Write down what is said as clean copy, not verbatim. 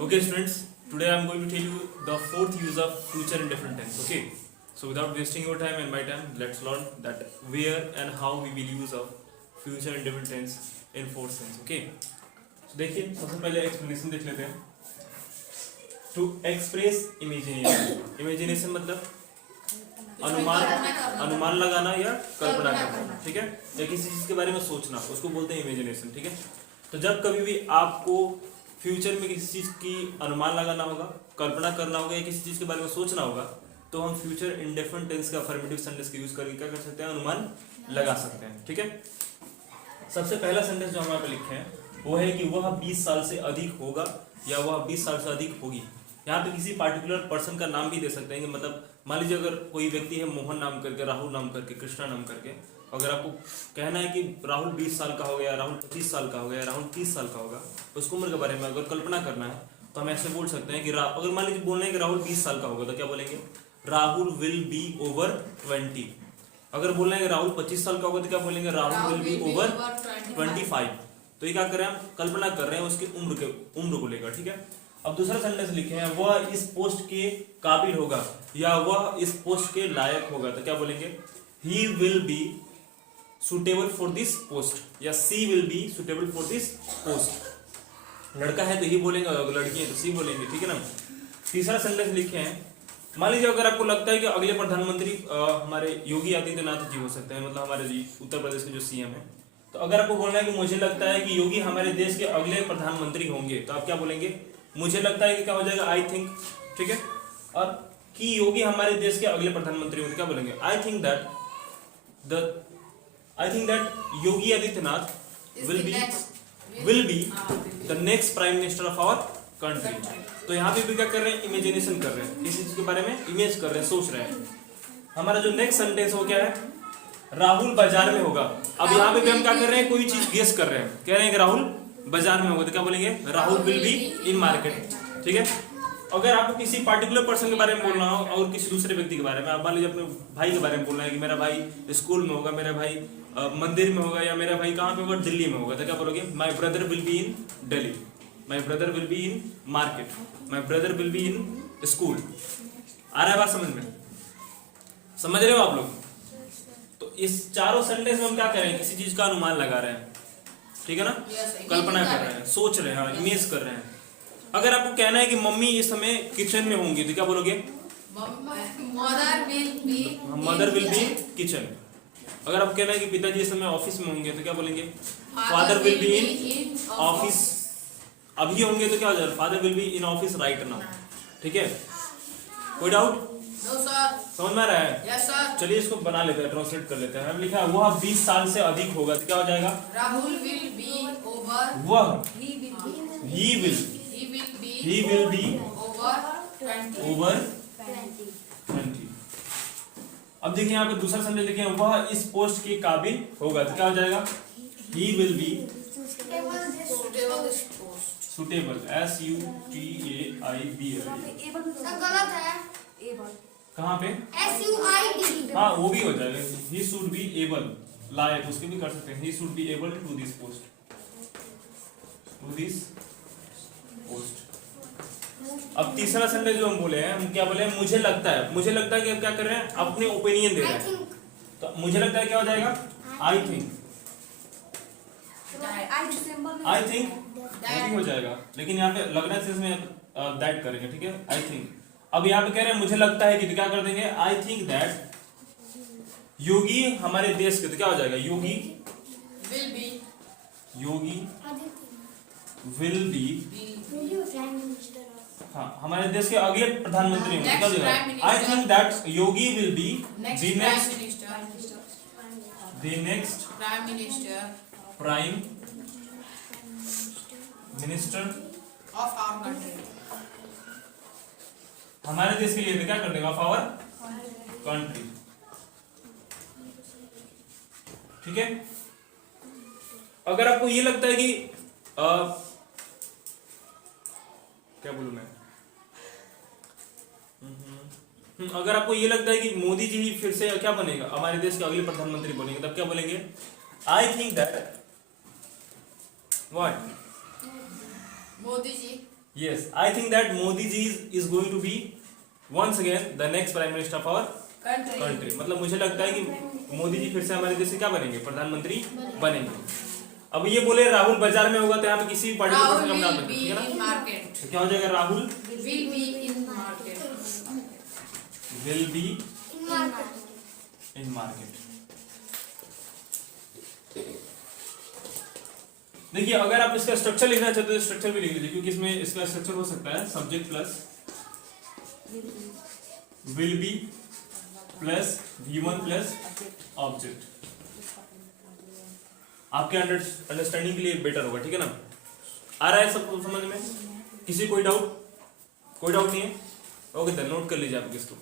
Okay, students, today I am going to tell you the fourth use of future indefinite tense. Okay, so without wasting your time and my time, let's learn that where and how we will use of future indefinite tense in fourth sense. Okay, so देखिए सबसे पहले explanation देख लेते हैं. To express imagination, imagination मतलब अनुमान लगाना या कल्पना करना. ठीक है, या किसी चीज के बारे में सोचना, उसको बोलते हैं इमेजिनेशन. ठीक है, तो जब कभी भी आपको फ्यूचर में किसी चीज की अनुमान लगाना होगा, कल्पना करना होगा या किसी चीज के बारे में सोचना होगा, तो हम फ्यूचर इंडेफिनिट टेंस का अफर्मेटिव सेंटेंस का यूज करके क्या कर सकते हैं, अनुमान लगा सकते हैं. ठीक है, सबसे पहला सेंटेंस जो हम यहाँ पे लिखे हैं वो है कि वह 20 साल से अधिक होगा या वह 20 साल से अधिक होगी. यहाँ पे किसी पार्टिकुलर पर्सन का नाम भी दे सकते हैं कि मतलब मान लीजिए अगर कोई व्यक्ति है मोहन नाम करके, राहुल नाम करके, कृष्णा नाम करके, अगर आपको कहना है कि राहुल 20 साल का हो गया, राहुल 25 साल का हो गया, राहुल 30 साल का होगा, उसको उम्र के बारे में अगर कल्पना करना है तो हम ऐसे बोल सकते हैं कि अगर मान लीजिए बोलना है कि राहुल 20 साल का होगा तो क्या बोलेंगे, राहुल विल बी ओवर 20. अगर बोलना है कि राहुल 25 साल का होगा तो क्या बोलेंगे, राहुल विल बी ओवर 25. तो ये क्या कर रहे हैं, हम कल्पना कर रहे हैं उसकी उम्र को लेकर. ठीक है, अब दूसरा सेंटेंस लिखे हैं वह इस पोस्ट के काबिल होगा या वह इस पोस्ट के लायक होगा, तो क्या बोलेंगे, he will be suitable for this post या she will be suitable for this post. लड़का है तो ही बोलेंगे, अगर लड़की है तो सी बोलेंगे. ठीक है ना. तीसरा सेंटेंस लिखे हैं, मान लीजिए अगर आपको लगता है कि अगले प्रधानमंत्री हमारे योगी आदित्यनाथ जी हो सकते हैं, मतलब हमारे जी उत्तर प्रदेश के जो सीएम है, तो अगर आपको बोलना है कि मुझे लगता है कि योगी हमारे देश के अगले प्रधानमंत्री होंगे, तो आप क्या बोलेंगे, मुझे लगता है कि क्या हो जाएगा, आई थिंक. ठीक है, और कि योगी हमारे देश के अगले प्रधानमंत्री होंगे, क्या बोलेंगे, I think that Yogi Adityanath will be the next prime minister of our country. तो यहाँ पे भी क्या कर रहे हैं, इमेजिनेशन कर रहे हैं, किसी चीज के बारे में इमेज कर रहे हैं, सोच रहे हैं. हमारा जो नेक्स्ट सेंटेंस हो क्या है, राहुल बाजार में होगा. अब यहाँ पे भी हम क्या कर रहे हैं, कोई चीज गेस कर रहे हैं, कह रहे हैं कि राहुल बाजार में होगा, तो क्या बोलेंगे, Rahul will be in market. ठीक है, अगर आपको किसी पार्टिकुलर पर्सन के बारे में बोलना हो और किसी दूसरे व्यक्ति के बारे में, आप मान लीजिए अपने भाई के बारे में बोलना है कि मेरा भाई स्कूल में होगा, मेरा भाई मंदिर में होगा, या मेरा भाई कहाँ पे होगा, दिल्ली में होगा, तो क्या बोलोगे, my brother will be in Delhi, my brother will be in market, my brother will be in school. आ रहा है बात समझ में, समझ रहे हो आप लोग. तो इस चारों सेंटेंस में हम क्या कर रहे हैं, किसी चीज का अनुमान लगा रहे हैं. ठीक है ना, कल्पना कर रहे हैं, सोच रहे हैं, इमेज कर रहे हैं. अगर आपको कहना है कि मम्मी इस समय किचन में होंगी, तो क्या बोलोगे, मदर विल बी किचन. अगर आपको कहना है कि पिताजी इस समय ऑफिस में होंगे, तो क्या बोलेंगे, father will be in office. अभी होंगे तो क्या हो जाएगा, father will be in office right now. ठीक है, कोई डाउट, समझ में आ रहा है. yes, चलिए इसको बना लेते हैं, ट्रांसलेट कर लेते हैं. हम लिखा है वह 20 साल से अधिक होगा, तो क्या हो जाएगा, राहुल विल बी ओवर, वह he will be over 20. अब देखिए यहाँ पे दूसरा सेंटेंस लिखे हैं वह इस पोस्ट के काबिल होगा, तो क्या हो जाएगा, he will be suitable गलत है, कहाँ पे, SUIT. हाँ वो भी हो जाएगा, he should be able, लायक, उसके भी कर सकते हैं, he should be able to this post. अब तीसरा सेंटेंस जो हम बोले हैं, हम क्या बोले हैं, मुझे लगता है. मुझे लगता है कि अब क्या कर रहे हैं, अपने ओपिनियन दे रहे हैं. तो मुझे लगता है क्या हो जाएगा, आई थिंक वो भी हो जाएगा, लेकिन यहाँ पे लगना से इसमें दैट करेंगे. ठीक है, आई थिंक. अब यहाँ पे कह रहे हैं मुझे लगता है कि, तो क्या कर देंगे, आई थिंक दैट योगी हमारे देश के, तो क्या हो जाएगा, योगी विल बी हाँ हमारे देश के अगले प्रधानमंत्री होंगे, क्या देगा, आई think that Yogi will be the next prime minister of our country. हमारे देश के लिए, तो क्या कर देगा, ऑफ आवर कंट्री. ठीक है, अगर आपको ये लगता है कि क्या बोलूं मैं, अगर आपको ये लगता है कि मोदी जी ही फिर से क्या बनेगा, हमारे देश के अगले प्रधानमंत्री बनेंगे, तब क्या बोलेंगे, I think that what Modi ji Yes, I think that Modi ji is going to be once again the next prime minister of our country. मतलब मुझे लगता है कि मोदी जी फिर से हमारे देश के क्या बनेंगे, प्रधानमंत्री बनेंगे। अब ये बोले राहुल बाजार में होगा तो यहाँ पे किसी पार्टी को Rahul कम नाम will बनेगा, be ठीक है in ना? market. तो क्या हो जाएगा, Rahul Will be in market. Will be In market. In market. देखिए अगर आप इसका स्ट्रक्चर लिखना चाहते हो तो स्ट्रक्चर भी लिख लीजिए, क्योंकि इसमें इसका स्ट्रक्चर हो सकता है subject plus will be plus V1 plus object. आपके अंडरस्टैंडिंग के लिए बेटर होगा, ठीक है ना? आ रहा है सबको समझ में? किसी कोई डाउट नहीं है? ओके, तो नोट कर लीजिए आप इसको।